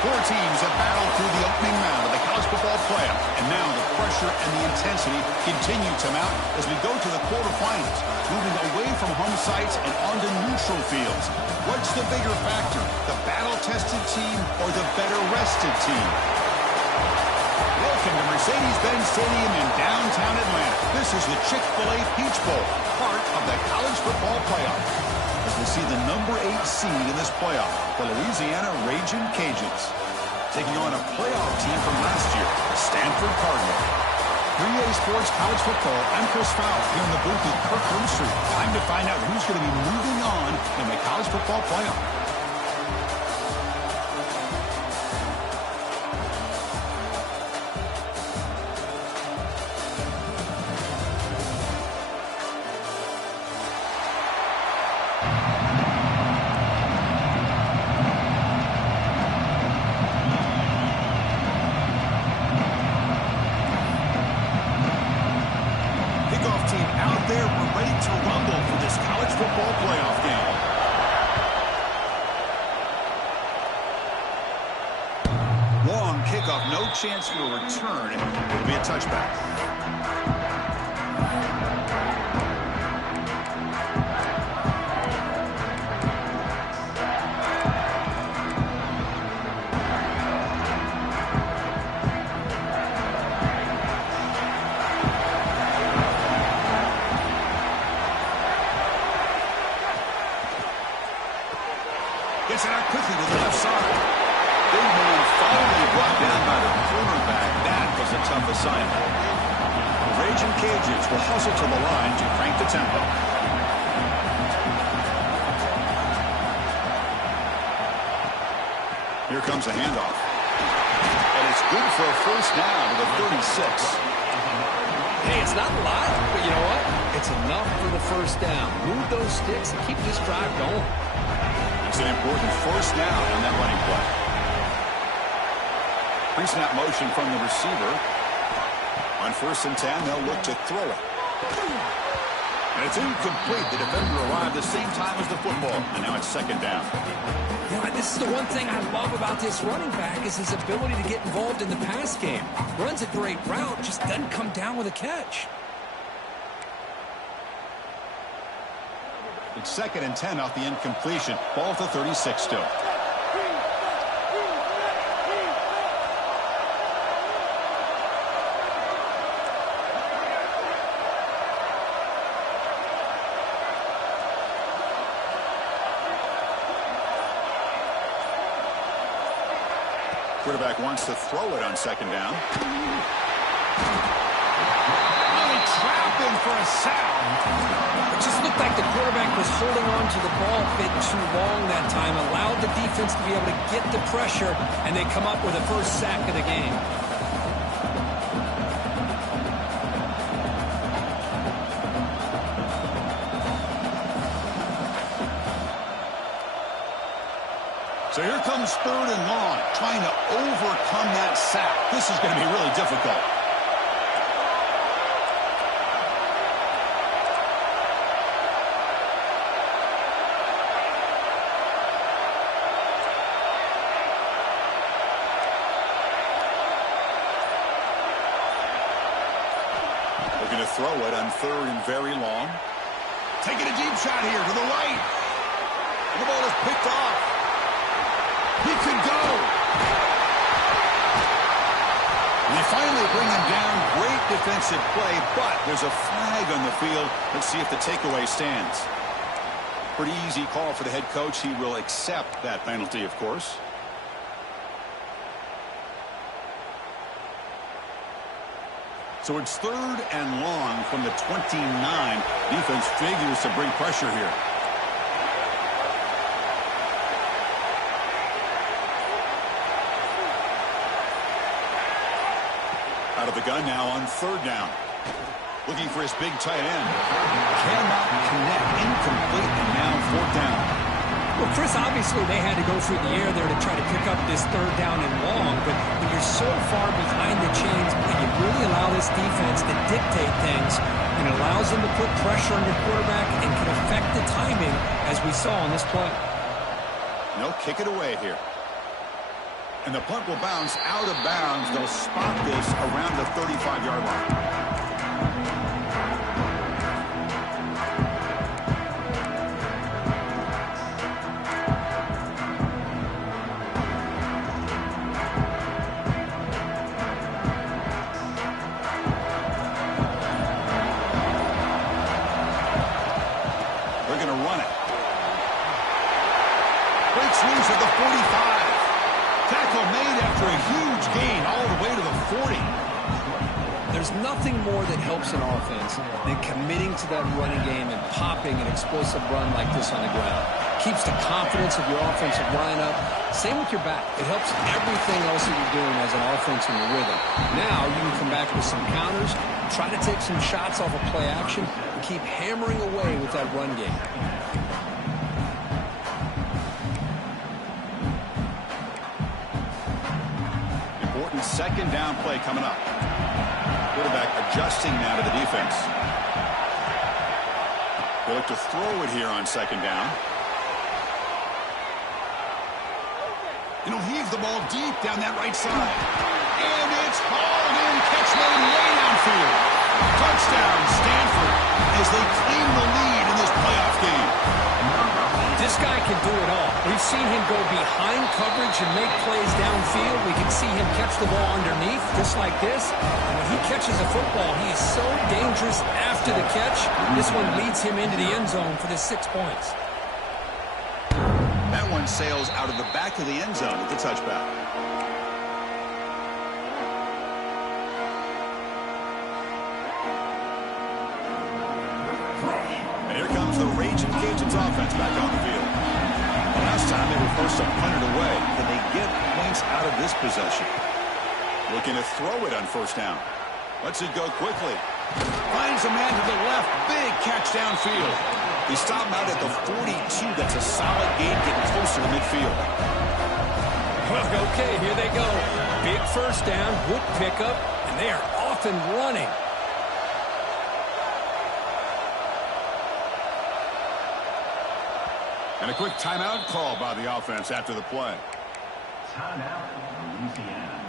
Four teams have battled through the opening round of the college football playoff, and now the pressure and the intensity continue to mount as we go to the quarterfinals, moving away from home sites and onto neutral fields. What's the bigger factor, the battle-tested team or the better-rested team? Welcome to Mercedes-Benz Stadium in downtown Atlanta. This is the Chick-fil-A Peach Bowl, part of the college football playoff. As we see the number 8 seed in this playoff, the Louisiana Ragin' Cajuns, taking on a playoff team from last year, the Stanford Cardinals. 3A Sports College Football, I'm Chris Fowler here in the booth with Kirk Herbstreit. Time to find out who's going to be moving on in the college football playoff. No chance for a return. It'll be a touchback. Gets it out quickly to the left side. Big man finally brought down by the cornerback. That was a tough assignment. The Ragin' Cajuns will hustle to the line to crank the tempo. Here comes a handoff. And it's good for a first down to the 36. Hey, it's not a lot, but you know what? It's enough for the first down. Move those sticks and keep this drive going. It's an important first down on that running play. Pre-snap motion from the receiver. On 1st and 10, they'll look to throw it. And it's incomplete. The defender arrived the same time as the football, and now it's second down. You know, this is the one thing I love about this running back is his ability to get involved in the pass game. Runs a great route, just doesn't come down with a catch. It's 2nd and 10 off the incompletion. Ball to 36 still. Quarterback wants to throw it on 2nd down. Really trap him for a sack. It just looked like the quarterback was holding on to the ball a bit too long that time, allowed the defense to be able to get the pressure, and they come up with the first sack of the game. So here comes 3rd and long, trying to overcome that sack. This is going to be really difficult. Looking to throw it on 3rd and very long. Taking a deep shot here to the right. And the ball is picked off. He could go. And they finally bring him down. Great defensive play, but there's a flag on the field. Let's see if the takeaway stands. Pretty easy call for the head coach. He will accept that penalty, of course. So it's 3rd and long from the 29. Defense figures to bring pressure here. Out of the gun now on third down. Looking for his big tight end. Cannot connect. Incomplete, and now fourth down. Well, Chris, obviously they had to go through the air there to try to pick up this third down and long, but when you're so far behind the chains, you really allow this defense to dictate things, and it allows them to put pressure on your quarterback and can affect the timing, as we saw on this play. No, kick it away here. And the punt will bounce out of bounds. They'll spot this around the 35-yard line. They're going to run it. Breaks loose at the 45. Tackle made after a huge gain all the way to the 40. There's nothing more that helps an offense than committing to that running game and popping an explosive run like this on the ground. Keeps the confidence of your offensive line up. Same with your back. It helps everything else that you're doing as an offense in your rhythm. Now you can come back with some counters, try to take some shots off of play action, and keep hammering away with that run game. Second down play coming up. Quarterback adjusting now to the defense. They look to throw it here on second down. And he'll heave the ball deep down that right side. And it's hauled in. Catch made way downfield. Touchdown, Stanford, as they claim the lead in this playoff game. This guy can do it all. We've seen him go behind coverage and make plays downfield. We can see him catch the ball underneath, just like this. And when he catches a football, he is so dangerous after the catch. This one leads him into the end zone for the 6 points. That one sails out of the back of the end zone at the touchback. And here comes the Raging Cajuns offense back on the field. Last time they were forced to punt it away. Can they get points out of this possession? Looking to throw it on first down. Lets it go quickly. Finds a man to the left. Big catch downfield. They stop him out at the 42. That's a solid gain, getting closer to midfield. Okay, here they go. Big first down, good pickup, and they are off and running. And a quick timeout call by the offense after the play. Timeout, Louisiana.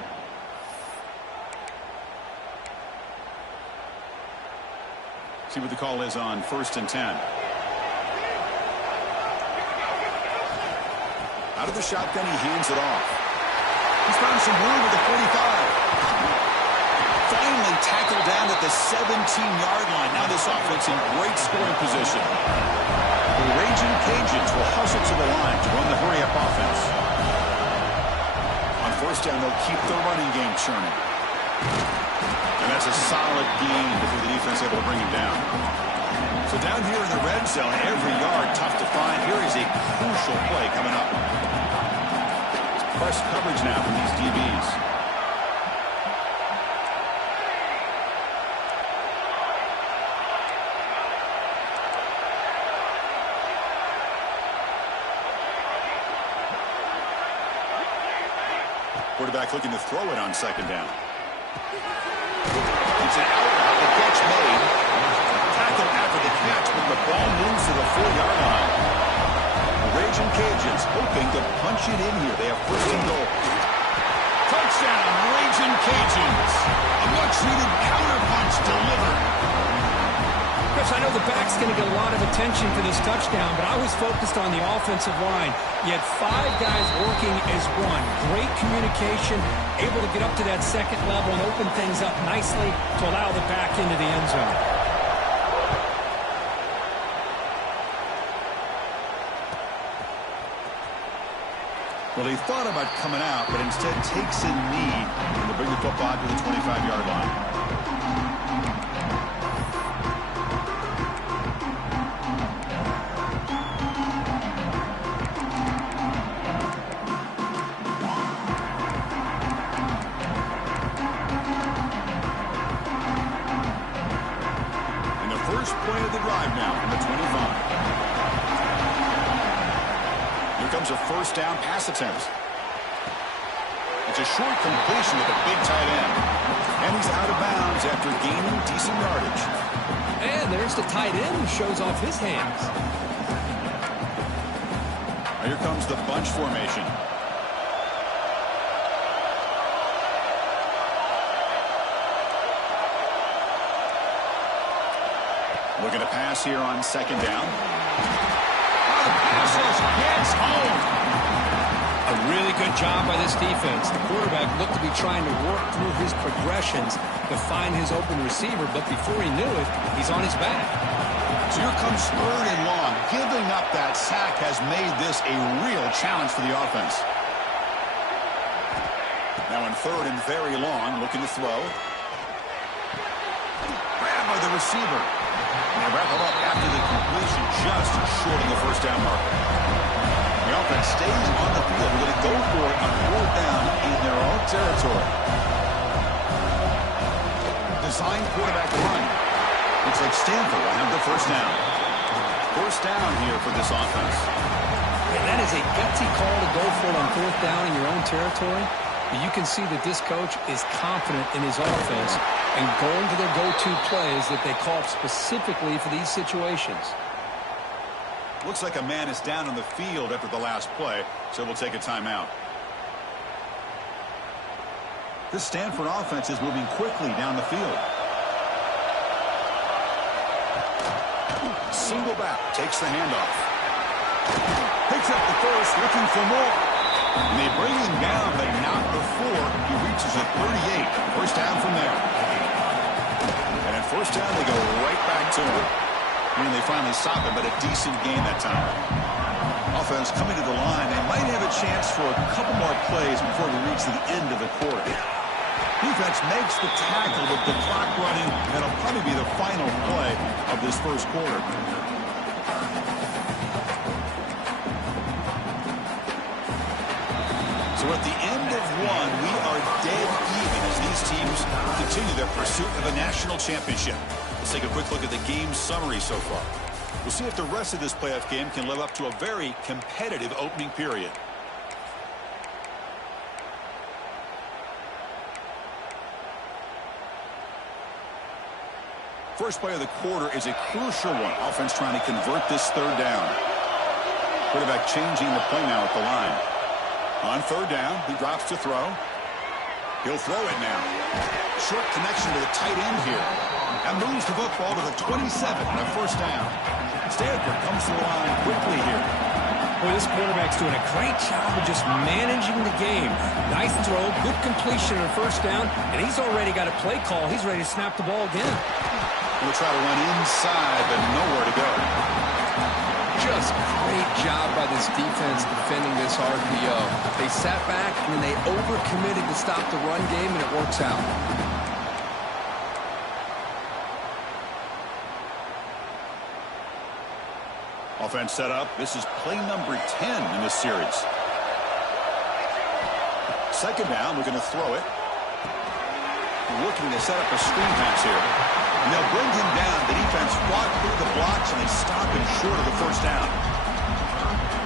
See what the call is on 1st and 10. Out of the shotgun, he hands it off. He's found some room at the 45. Finally tackled down at the 17-yard line. Now this offense in great scoring position. The Raging Cajuns will hustle to the line to run the hurry-up offense. On first down, they'll keep their running game churning. And that's a solid gain before the defense able to bring him down. So down here in the red zone, every yard tough to find. Here is a crucial play coming up. It's press coverage now from these DBs. Quarterback looking to throw it on second down. It's an out route. The catch made. Tackle after the catch, but the ball moves to the 4-yard line. The Raging Cajuns hoping to punch it in here. They have first and goal. Touchdown, Raging Cajuns. A much-needed counter-punch delivered. Chris, I know the back's going to get a lot of attention for this touchdown, but I was focused on the offensive line. You had 5 guys working as one. Great communication, able to get up to that second level and open things up nicely to allow the back into the end zone. Well, he thought about coming out, but instead takes a knee to bring the football to the 25-yard line. play of the drive now from the 25. Here comes a first down pass attempt. It's a short completion with a big tight end. And he's out of bounds after gaining decent yardage. And there's the tight end who shows off his hands. Here comes the bunch formation. Looking to pass here on second down. Oh, the pass gets home. A really good job by this defense. The quarterback looked to be trying to work through his progressions to find his open receiver, but before he knew it, he's on his back. So here comes third and long. Giving up that sack has made this a real challenge for the offense. Now in third and very long, looking to throw. Grabbed by the receiver. And they wrap it up after the completion, just short of the first down marker. The offense stays on the field. We're going to go for it on fourth down in their own territory. Design quarterback run. Looks like Stanford will have the first down. First down here for this offense. And that is a gutsy call to go for it on fourth down in your own territory. But you can see that this coach is confident in his offense and going to their go-to plays that they call specifically for these situations. Looks like a man is down on the field after the last play, so we'll take a timeout. This Stanford offense is moving quickly down the field. Single back, takes the handoff. Picks up the first, looking for more. And they bring him down, but not before he reaches a 38. First down from there. And at first down, they go right back to him. I mean, they finally stop it, but a decent gain that time. Offense coming to the line. They might have a chance for a couple more plays before we reach the end of the quarter. Defense makes the tackle with the clock running. That'll probably be the final play of this first quarter. So at the end of one, we are dead even as these teams continue their pursuit of a national championship. Let's take a quick look at the game summary so far. We'll see if the rest of this playoff game can live up to a very competitive opening period. First play of the quarter is a crucial one. Offense trying to convert this third down. Quarterback changing the play now at the line. On third down, he drops to throw. He'll throw it now. Short connection to the tight end here. And moves the football to the 27 and a first down. Stanford comes to the line quickly here. Boy, this quarterback's doing a great job of just managing the game. Nice throw, good completion on first down, and he's already got a play call. He's ready to snap the ball again. We'll try to run inside, but nowhere to go. Just great job by this defense defending this RPO. They sat back, and then they overcommitted to stop the run game, and it works out. Offense set up. This is play number 10 in this series. Second down, we're going to throw it. Looking to set up a screen pass here. And they'll bring him down. The defense fought through the blocks, and they stop him short of the first down.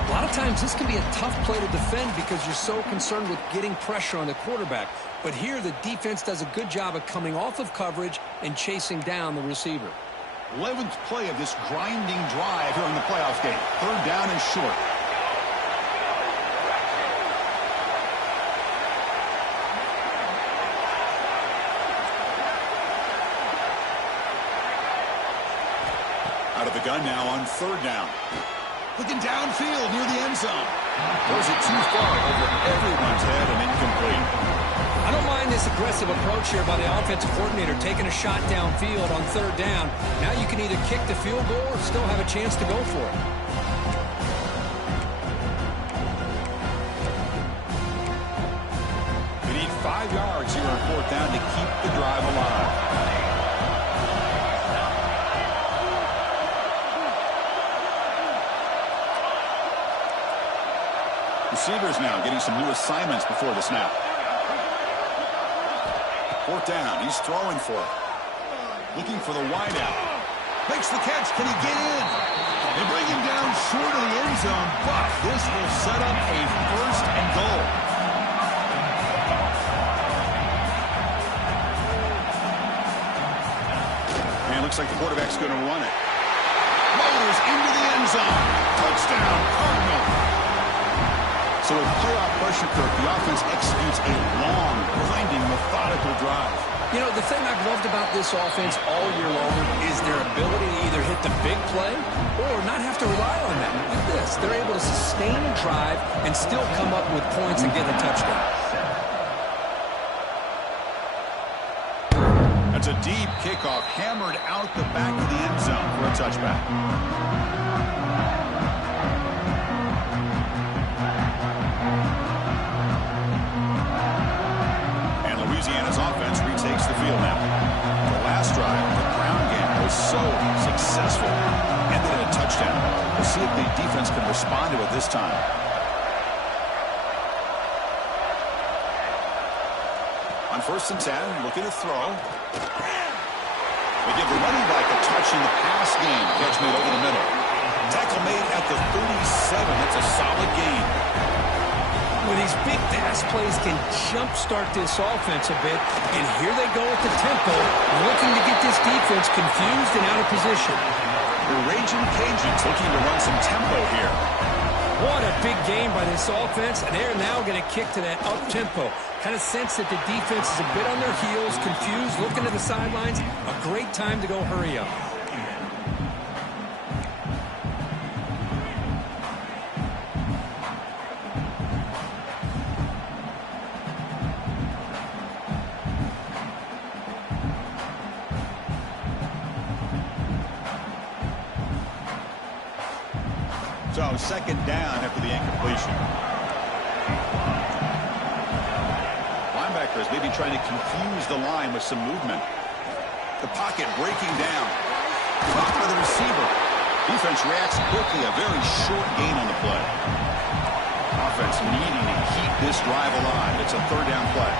A lot of times this can be a tough play to defend because you're so concerned with getting pressure on the quarterback. But here the defense does a good job of coming off of coverage and chasing down the receiver. 11th play of this grinding drive here in the playoff game. Third down and short. Out of the gun now on third down. Looking downfield near the end zone. Throws it too far over everyone's head and incomplete. I don't mind this aggressive approach here by the offensive coordinator, taking a shot downfield on third down. Now you can either kick the field goal or still have a chance to go for it. They need 5 yards here on fourth down to keep the drive alive. Receivers now getting some new assignments before the snap. Fourth down, he's throwing for it. Looking for the wideout. Makes the catch. Can he get in? They bring him down short of the end zone, but this will set up a first and goal. And it looks like the quarterback's going to run it. Motors into the end zone. Touchdown, Cardinal. So with playoff pressure, Kirk, the offense executes a long, grinding, methodical drive. You know, the thing I've loved about this offense all year long is their ability to either hit the big play or not have to rely on that. Look at this. They're able to sustain a drive and still come up with points and get a touchdown. That's a deep kickoff, hammered out the back of the end zone for a touchback. Louisiana's offense retakes the field now. The last drive, the ground game, was so successful. Ended in a touchdown. We'll see if the defense can respond to it this time. On 1st and 10, looking to throw. They give the running back a touch in the pass game. Catch made over the middle. Tackle made at the 37. That's a solid gain. Well, these big pass plays can jumpstart this offense a bit, and here they go at the tempo, looking to get this defense confused and out of position. The Raging Cajuns looking to run some tempo here. What a big game by this offense, and they're now going to kick to that up-tempo. Kind of sense that the defense is a bit on their heels, confused, looking to the sidelines. A great time to go hurry up. So 2nd down after the incompletion. Linebackers maybe trying to confuse the line with some movement. The pocket breaking down. Caught by the receiver. Defense reacts quickly. A very short gain on the play. Offense needing to keep this drive alive. It's a 3rd down play.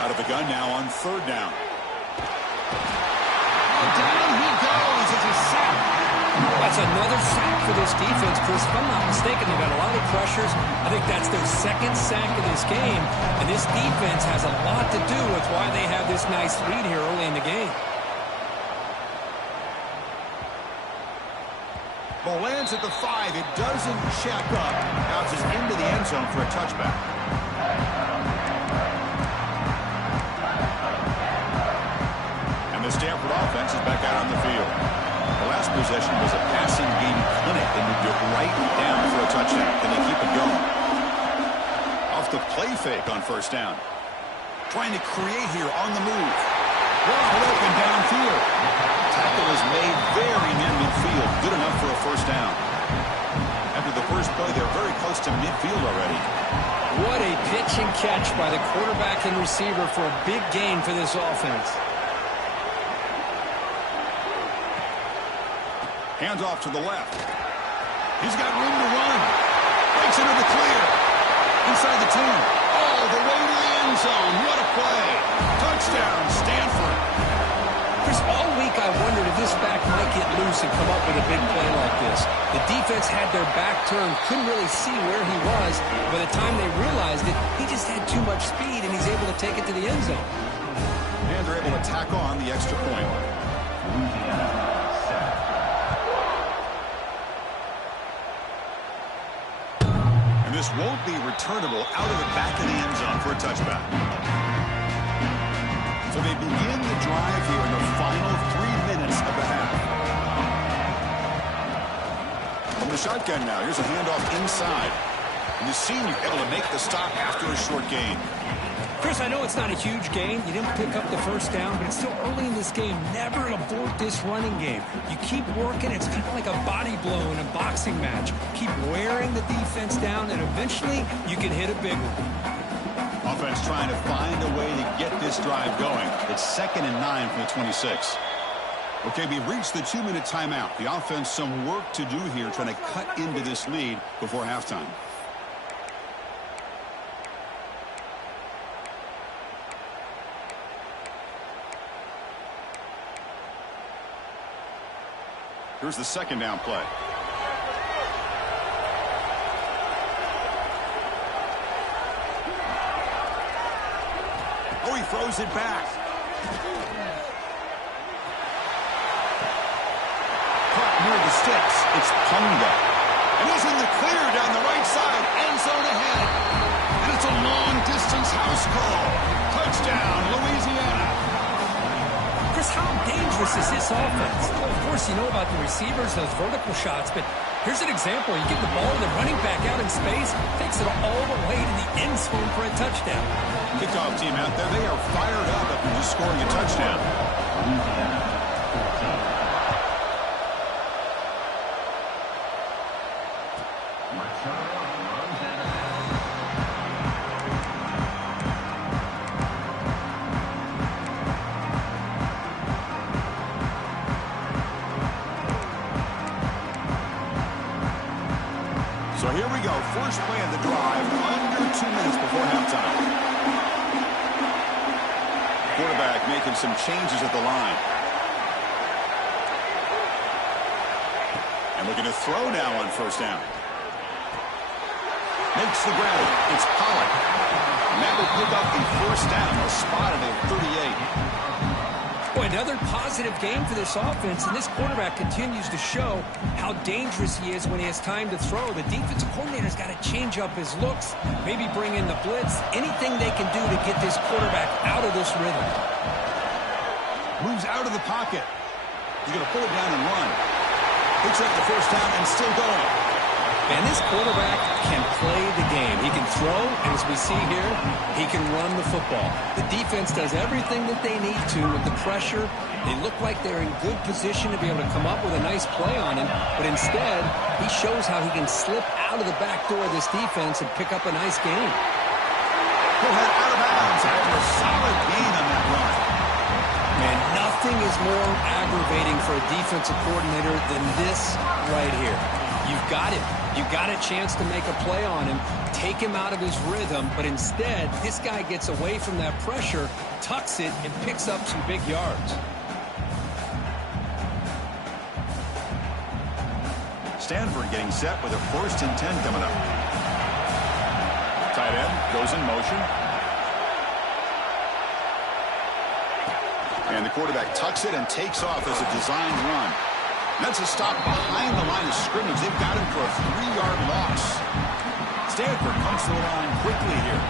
Out of the gun now on 3rd down. Down he goes. It's a sack. That's another sack for this defense, Chris. If I'm not mistaken, they've got a lot of pressures. I think that's their 2nd sack of this game. And this defense has a lot to do with why they have this nice lead here early in the game. Ball lands at the 5. It doesn't check up. Bounces into the end zone for a touchback. The Stanford offense is back out on the field. The last possession was a passing game clinic. They moved it right down for a touchdown. Then they keep it going. Off the play fake on 1st down. Trying to create here on the move. Wide open downfield. Tackle is made very near midfield. Good enough for a 1st down. After the first play, they're very close to midfield already. What a pitch and catch by the quarterback and receiver for a big gain for this offense. Hands off to the left. He's got room to run. Breaks into the clear. Inside the 10. All the way to the end zone. What a play. Touchdown, Stanford. Chris, all week I wondered if this back might get loose and come up with a big play like this. The defense had their back turned, couldn't really see where he was. By the time they realized it, he just had too much speed, and he's able to take it to the end zone. And they're able to tack on the extra point. And this won't be returnable out of the back of the end zone for a touchback. So they begin the drive here in the final 3 minutes of the half. From the shotgun now, here's a handoff inside. And the senior able to make the stop after a short gain. Chris, I know it's not a huge gain. You didn't pick up the 1st down, but it's still early in this game. Never abort this running game. You keep working. It's kind of like a body blow in a boxing match. Keep wearing the defense down, and eventually you can hit a big one. Offense trying to find a way to get this drive going. It's 2nd and 9 from the 26. Okay, we've reached the 2-minute timeout. The offense some work to do here, trying to cut into this lead before halftime. Here's the second down play. Oh, he throws it back. Caught near the sticks. It's Punga. And he's in the clear down the right side. End zone ahead. And it's a long-distance house call. Touchdown, Louisiana. Chris, how dangerous is this offense? Of course, you know about the receivers, those vertical shots, but here's an example. You give the ball to the running back out in space, takes it all the way to the end zone for a touchdown. Kickoff team out there, they are fired up after just scoring a touchdown. So here we go, first play of the drive, under 2 minutes before halftime. Quarterback making some changes at the line. And looking to throw now on first down. Makes the grab. It's Pollock. And that will pick up the first down. A spot at 38. Boy, another positive game for this offense, and this quarterback continues to show how dangerous he is when he has time to throw. The defensive coordinator's got to change up his looks, maybe bring in the blitz, anything they can do to get this quarterback out of this rhythm. Moves out of the pocket. He's going to pull it down and run. Picks up the first down and still going. And this quarterback can play the game. He can throw, and as we see here, he can run the football. The defense does everything that they need to with the pressure. They look like they're in good position to be able to come up with a nice play on him, but instead, he shows how he can slip out of the back door of this defense and pick up a nice gain. He'll head out of bounds after a solid gain on that run. Man, nothing is more aggravating for a defensive coordinator than this right here. You've got him. You got a chance to make a play on him, take him out of his rhythm, but instead, this guy gets away from that pressure, tucks it, and picks up some big yards. Stanford getting set with a 1st and 10 coming up. Tight end goes in motion. And the quarterback tucks it and takes off as a designed run. That's a stop behind the line of scrimmage. They've got him for a 3-yard loss. Stanford comes to the line quickly here.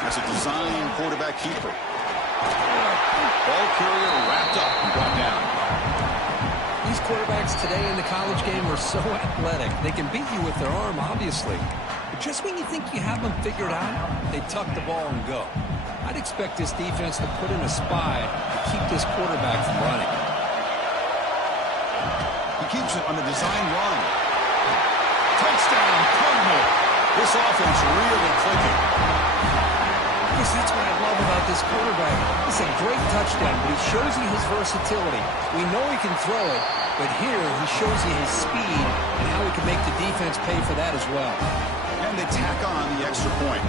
That's a design quarterback keeper. Ball carrier wrapped up and brought down. These quarterbacks today in the college game are so athletic. They can beat you with their arm, obviously. But just when you think you have them figured out, they tuck the ball and go. I'd expect this defense to put in a spy to keep this quarterback from running. He keeps it on the design run. Touchdown, Cardinal. This offense really clicking. Yes, that's what I love about this quarterback. It's a great touchdown, but he shows you his versatility. We know he can throw it, but here he shows you his speed and how he can make the defense pay for that as well. And they tack on the extra point.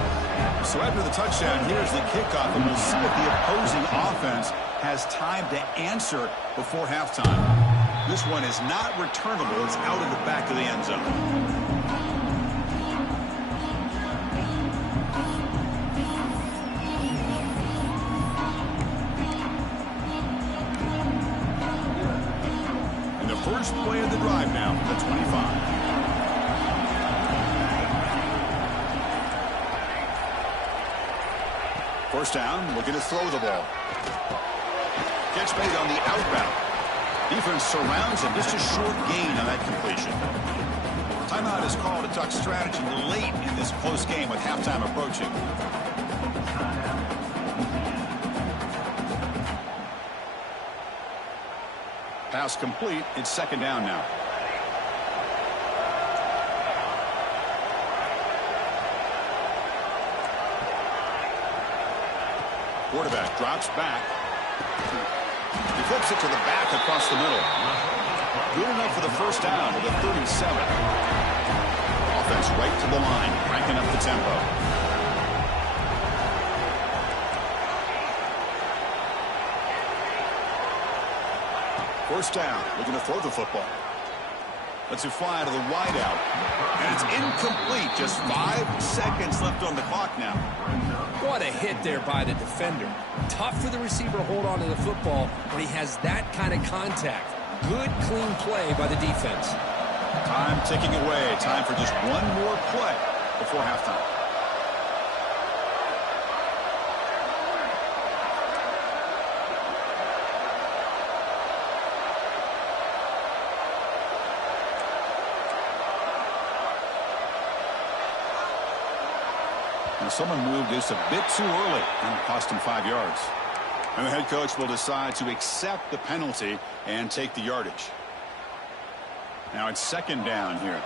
So after the touchdown, here's the kickoff, and we'll see if the opposing offense has time to answer before halftime. This one is not returnable. It's out of the back of the end zone. First play of the drive now from the 25. First down, looking to throw the ball. Catch made on the out route. Defense surrounds him. Just a short gain on that completion. Timeout is called. It talks strategy late in this close game with halftime approaching. Pass complete. It's second down now. Quarterback drops back. He flips it to the back across the middle. Good enough for the first down with a 37. Offense right to the line, cranking up the tempo. First down, looking to throw the football. Lets it fly to the wideout. And it's incomplete. Just 5 seconds left on the clock now. What a hit there by the defender. Tough for the receiver to hold on to the football when he has that kind of contact. Good, clean play by the defense. Time ticking away. Time for just one more play before halftime. And someone moved just a bit too early, and it cost him 5 yards. And the head coach will decide to accept the penalty and take the yardage. Now it's second down here.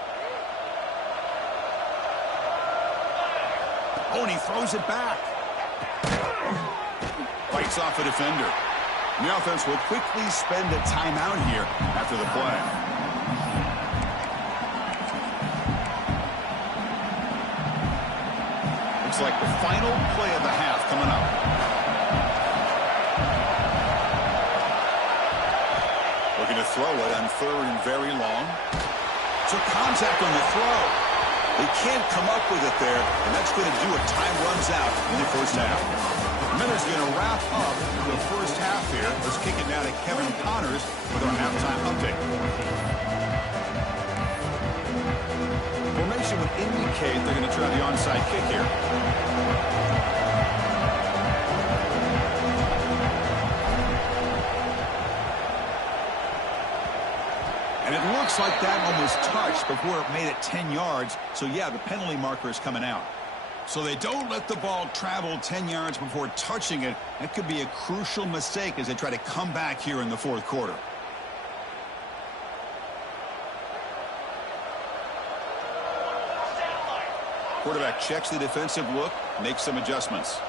Oh, and he throws it back. Fights off a defender. And the offense will quickly spend a timeout here after the play. Looks like the final play of the half coming up. Looking to throw it on third and very long. So contact on the throw. They can't come up with it there, and that's going to do it. Time runs out in the first half. Miller's going to wrap up the first half here. Let's kick it now to Kevin Connors with our halftime update. Formation would indicate they're going to try the onside kick here. And it looks like that one was touched before it made it 10 yards. So, yeah, the penalty marker is coming out. So they don't let the ball travel 10 yards before touching it. That could be a crucial mistake as they try to come back here in the fourth quarter. Quarterback checks the defensive look, makes some adjustments.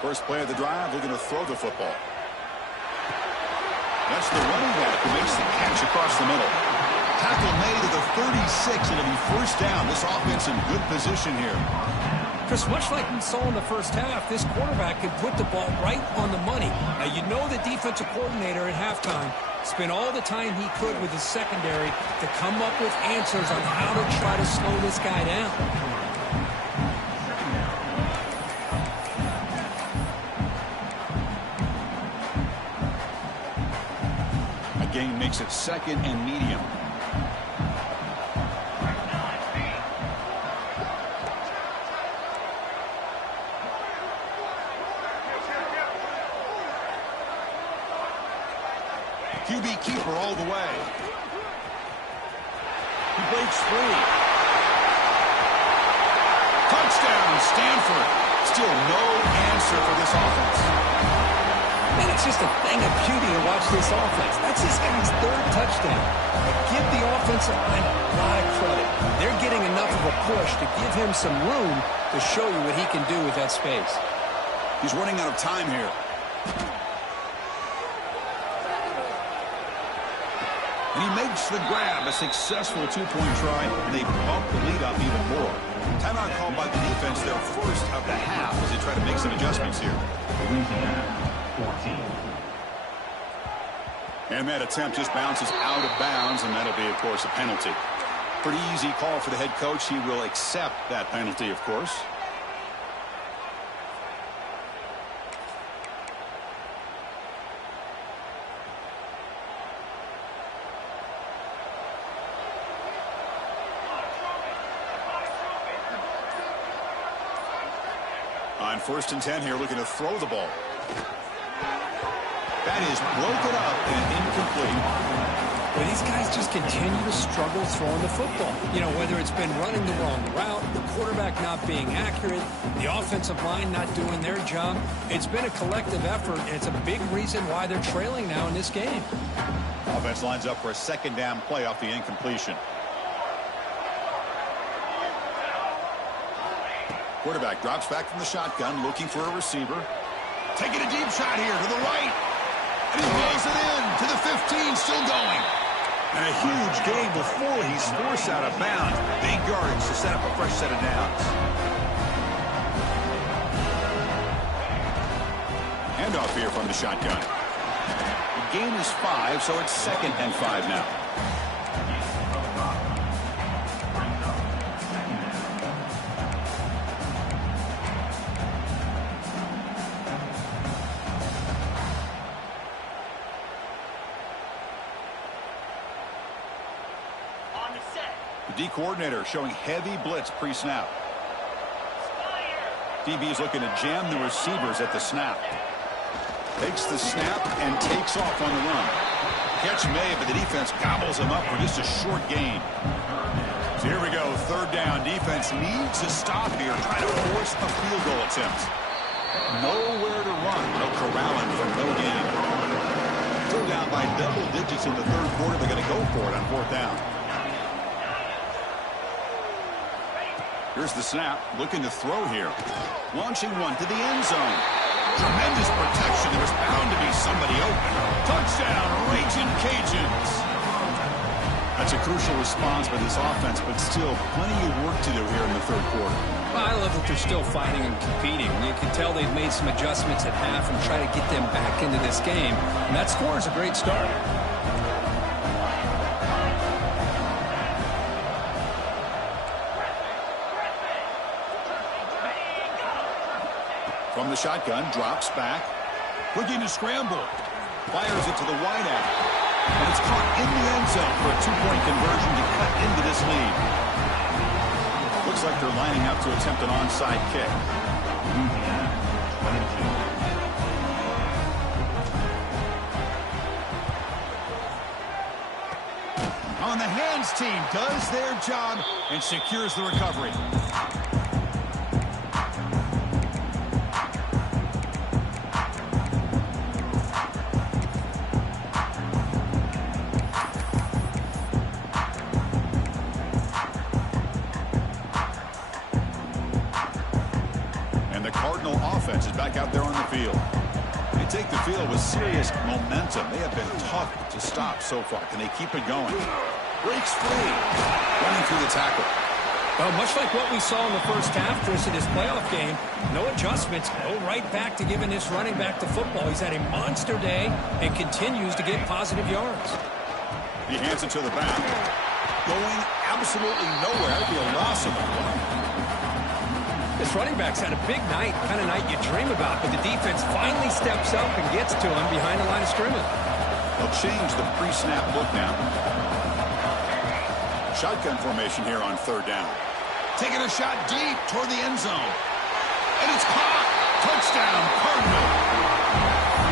First play of the drive, they're going to throw the football. That's the running back who makes the catch across the middle. Tackle made to the 36, and it'll be first down. This offense in good position here. Chris, much like we saw in the first half, this quarterback can put the ball right on the money. Now, you know the defensive coordinator at halftime spent all the time he could with his secondary to come up with answers on how to try to slow this guy down. Gain makes it second and medium. QB keeper all the way. He breaks free. Touchdown, Stanford. Still no answer for this offense. Man, it's just a thing of beauty to watch this offense. That's this guy's third touchdown. But give the offensive line a lot of credit. They're getting enough of a push to give him some room to show you what he can do with that space. He's running out of time here. And he makes the grab, a successful two-point try, and they bump the lead up even more. Timeout called by the defense, their first of the half, as they try to make some adjustments here. Louisiana, 14. And that attempt just bounces out of bounds, and that'll be, of course, a penalty. Pretty easy call for the head coach. He will accept that penalty, of course. On 1st and 10 here, looking to throw the ball. That is broken up and incomplete. Well, these guys just continue to struggle throwing the football. You know, whether it's been running the wrong route, the quarterback not being accurate, the offensive line not doing their job. It's been a collective effort, and it's a big reason why they're trailing now in this game. Offense lines up for a second down play off the incompletion. Quarterback drops back from the shotgun, looking for a receiver. Taking a deep shot here to the right. And he blows it in to the 15, still going. And a huge gain before he's forced out of bounds. Big yardage to set up a fresh set of downs. Handoff here from the shotgun. The gain is 5, so it's 2nd and 5 now. The D coordinator showing heavy blitz pre-snap. DB is looking to jam the receivers at the snap. Takes the snap and takes off on the run. Catch made, but the defense gobbles him up for just a short gain. So here we go, 3rd down. Defense needs a stop here, trying to force a field goal attempt. Nowhere to run. No corralling from no gain. Still down by double digits in the 3rd quarter. They're going to go for it on 4th down. Here's the snap, looking to throw here. Launching one to the end zone. Tremendous protection. There was bound to be somebody open. Touchdown, Raging Cajuns. That's a crucial response by this offense, but still plenty of work to do here in the 3rd quarter. Well, I love that they're still fighting and competing. You can tell they've made some adjustments at half and try to get them back into this game. And that score is a great start. From the shotgun, drops back. Looking to scramble. Fires it to the wideout. And it's caught in the end zone for a 2-point conversion to cut into this lead. Looks like they're lining up to attempt an onside kick. On the hands team does their job and secures the recovery. Back out there on the field. They take the field with serious momentum. They have been tough to stop so far. Can they keep it going? Breaks free. Running through the tackle. Well, much like what we saw in the first half, Chris, in this playoff game, no adjustments. Go right back to giving this running back the football. He's had a monster day and continues to get positive yards. He hands it to the back. Going absolutely nowhere. That'd be a loss of a play. This running back's had a big night, kind of night you dream about, but the defense finally steps up and gets to him behind the line of scrimmage. They'll change the pre-snap look now. Shotgun formation here on 3rd down. Taking a shot deep toward the end zone. And it's caught. Touchdown, Cardinal.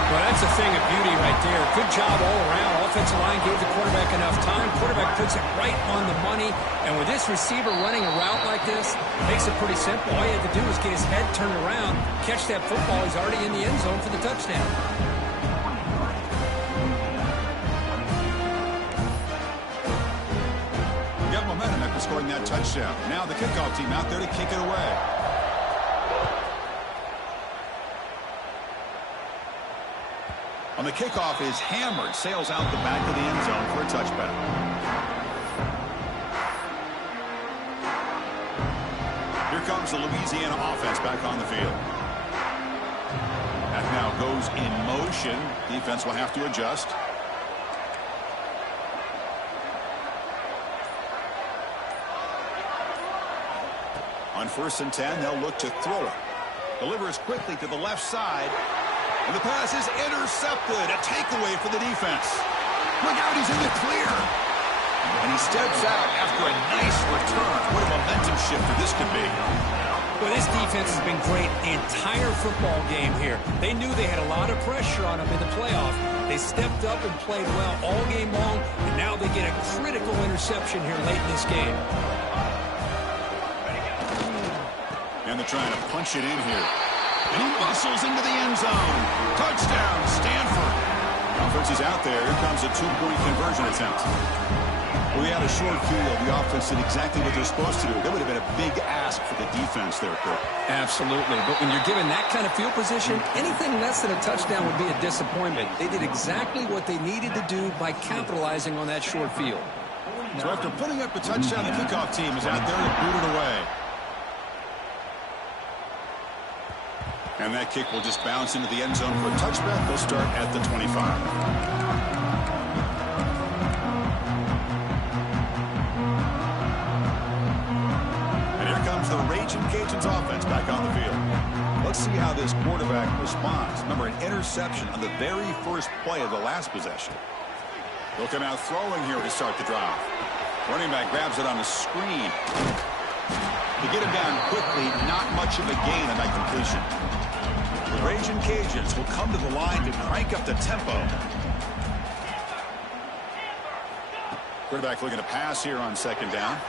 Well, that's a thing of beauty right there. Good job all around. Offensive line gave the quarterback enough time. Quarterback puts it right on the money. And with this receiver running a route like this, makes it pretty simple. All you have to do is get his head turned around, catch that football. He's already in the end zone for the touchdown. Got momentum after scoring that touchdown. Now the kickoff team out there to kick it away. On the kickoff is hammered, sails out the back of the end zone for a touchback. Here comes the Louisiana offense back on the field. That now goes in motion. Defense will have to adjust. On 1st and 10, they'll look to throw it. Delivers quickly to the left side. And the pass is intercepted. A takeaway for the defense. Look out, he's in the clear. And he steps out after a nice return. What a momentum shifter this could be. Well, this defense has been great the entire football game here. They knew they had a lot of pressure on them in the playoff, They stepped up and played well all game long, and now they get a critical interception here late in this game. And they're trying to punch it in here. And he muscles into the end zone. Touchdown, Stanford. The offense is out there. Here comes a two-point conversion attempt. Well, they had a short field. The offense did exactly what they're supposed to do. That would have been a big ask for the defense there, Kirk. Absolutely. But when you're given that kind of field position, anything less than a touchdown would be a disappointment. They did exactly what they needed to do by capitalizing on that short field. So after putting up a touchdown, the kickoff team is out there to boot it away. And that kick will just bounce into the end zone for a touchback. They'll start at the 25. The Raging Cajuns offense back on the field. Let's see how this quarterback responds. Remember, an interception on the very first play of the last possession. They'll come out throwing here to start the drive. Running back grabs it on the screen. To get him down quickly, not much of a gain on that completion. The Raging Cajuns will come to the line to crank up the tempo. Quarterback looking to pass here on second down.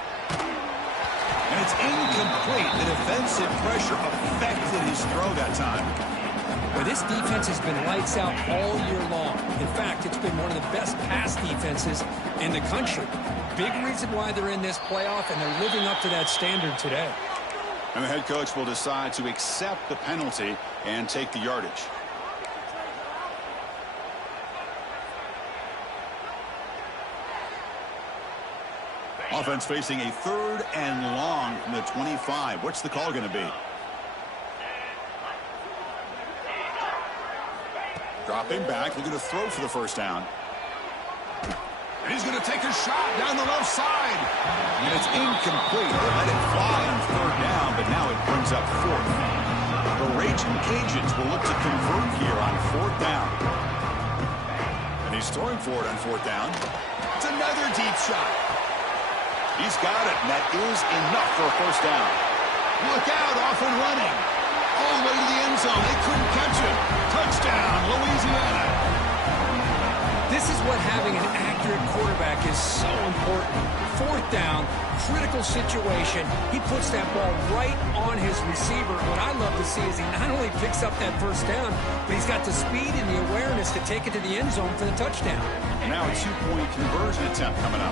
And it's incomplete. The defensive pressure affected his throw that time. Well, this defense has been lights out all year long. In fact, it's been one of the best pass defenses in the country. Big reason why they're in this playoff, and they're living up to that standard today. And the head coach will decide to accept the penalty and take the yardage. Offense facing a 3rd and long from the 25. What's the call going to be? Dropping back, looking to throw for the first down. And he's going to take a shot down the left side. And it's incomplete. They let it fly on 3rd down, but now it brings up 4th. The Raging Cajuns will look to convert here on 4th down. And he's throwing for it on 4th down. It's another deep shot. He's got it, and that is enough for a first down. Look out, off and running. All the way to the end zone. They couldn't catch him. Touchdown, Louisiana. This is what having an accurate quarterback is so important. 4th down, critical situation. He puts that ball right on his receiver. What I love to see is he not only picks up that first down, but he's got the speed and the awareness to take it to the end zone for the touchdown. Now a two-point conversion attempt coming up.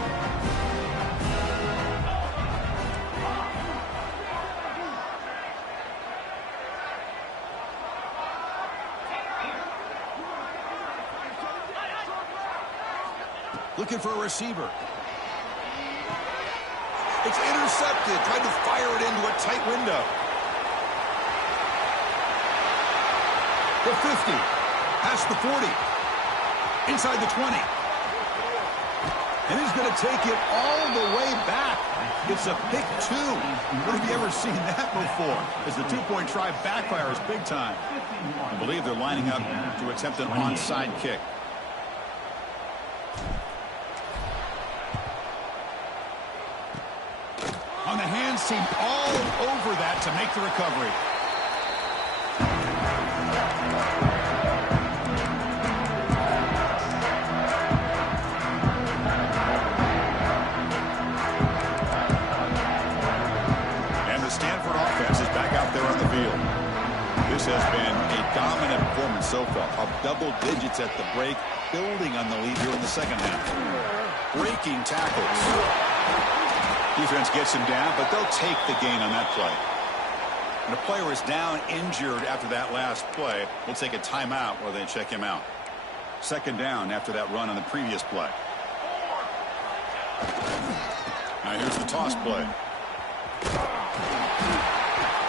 Looking for a receiver. It's intercepted. Tried to fire it into a tight window. The 50. Past the 40. Inside the 20. And he's going to take it all the way back. It's a pick 2. When have you ever seen that before? As the two-point try backfires big time. I believe they're lining up to attempt an onside kick. On the hands team all over that to make the recovery. And the Stanford offense is back out there on the field. This has been a dominant performance so far. Up double digits at the break, building on the lead here in the second half. Breaking tackles. Defense gets him down, but they'll take the gain on that play. And a player is down injured after that last play. We'll take a timeout while they check him out. Second down after that run on the previous play. Now here's the toss play.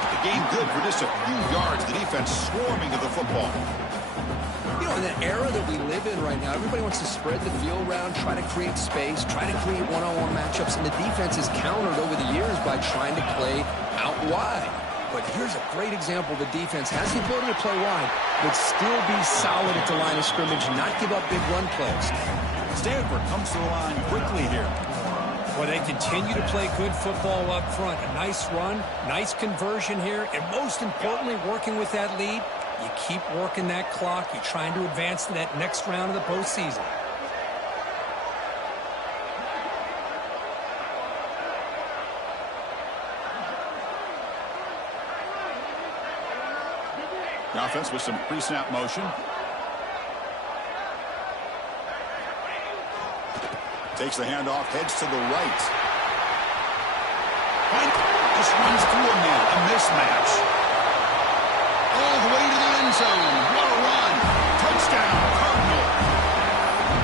The game good for just a few yards. The defense swarming to the football. You know, in the era that we live in right now, everybody wants to spread the field around, try to create space, try to create one-on-one matchups, and the defense is countered over the years by trying to play out wide. But here's a great example. The defense has the ability to play wide, but still be solid at the line of scrimmage, not give up big run plays. Stanford comes to the line quickly here. Well, they continue to play good football up front. A nice run, nice conversion here, and most importantly, working with that lead, you keep working that clock. You're trying to advance to that next round of the postseason. The offense with some pre-snap motion. Takes the handoff, heads to the right. Just runs through a man, a mismatch. All the way to the end zone. What a run. Touchdown, Cardinal.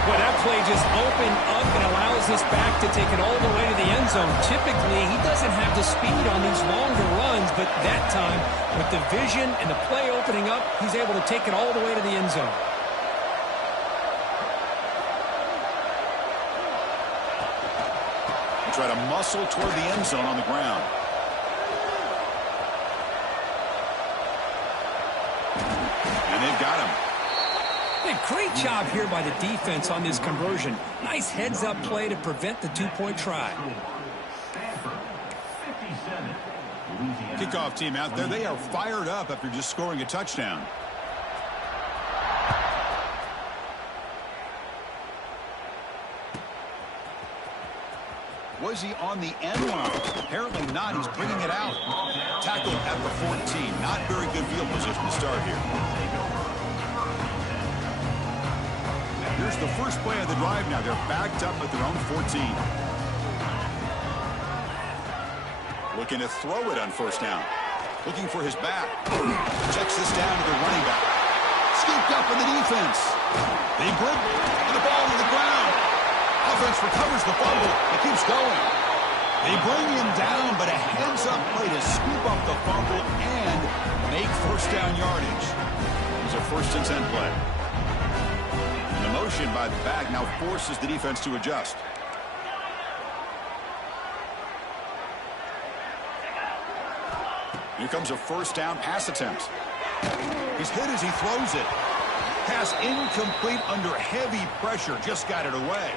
Well, that play just opened up and allows this back to take it all the way to the end zone. Typically, he doesn't have the speed on these longer runs, but that time, with the vision and the play opening up, he's able to take it all the way to the end zone. Try to muscle toward the end zone on the ground. And they've got him. Hey, great job here by the defense on this conversion. Nice heads-up play to prevent the two-point try. Kickoff team out there. They are fired up after just scoring a touchdown. Was he on the end line? Apparently not. He's bringing it out. Tackled at the 14. Not very good field position to start here. Here's the first play of the drive now. They're backed up at their own 14. Looking to throw it on first down. Looking for his back. Checks this down to the running back. Scooped up in the defense. They bring the ball to the ground. Offense recovers the fumble. It keeps going. They bring him down, but a heads-up play to scoop up the fumble and make first down yardage. It's a 1st and 10 play. And the motion by the back now forces the defense to adjust. Here comes a first down pass attempt. He's hit as he throws it. Pass incomplete under heavy pressure. Just got it away.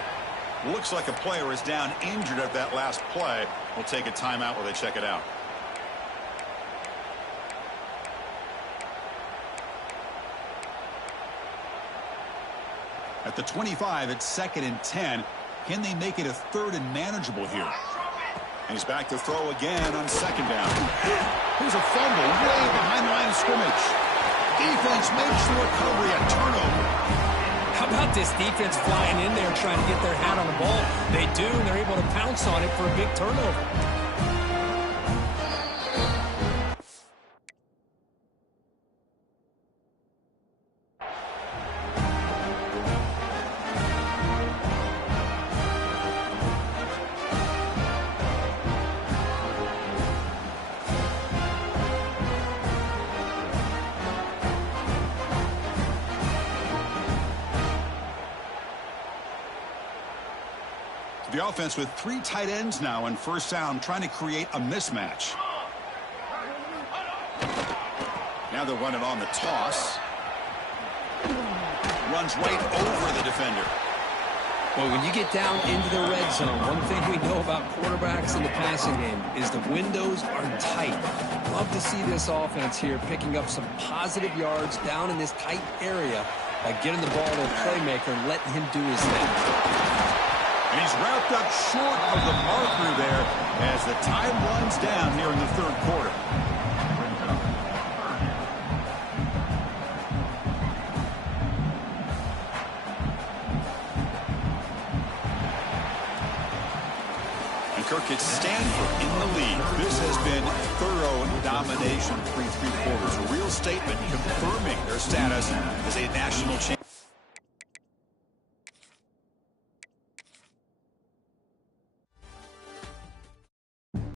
Looks like a player is down injured at that last play. We'll take a timeout while they check it out. At the 25, it's 2nd and 10. Can they make it a 3rd and manageable here? And he's back to throw again on 2nd down. Here's a fumble way behind the line of scrimmage. Defense makes the recovery, a turnover. How about this defense flying in there trying to get their hat on the ball? They do, and they're able to pounce on it for a big turnover. The offense with 3 tight ends now on first down, trying to create a mismatch. Now they're running on the toss. Runs right over the defender. Well, when you get down into the red zone, one thing we know about quarterbacks in the passing game is the windows are tight. Love to see this offense here picking up some positive yards down in this tight area by getting the ball to a playmaker and letting him do his thing. And he's wrapped up short of the marker there as the time runs down here in the 3rd quarter. And Kirk, it's Stanford in the lead. This has been thorough domination through 3 quarters. A real statement confirming their status as a national champion.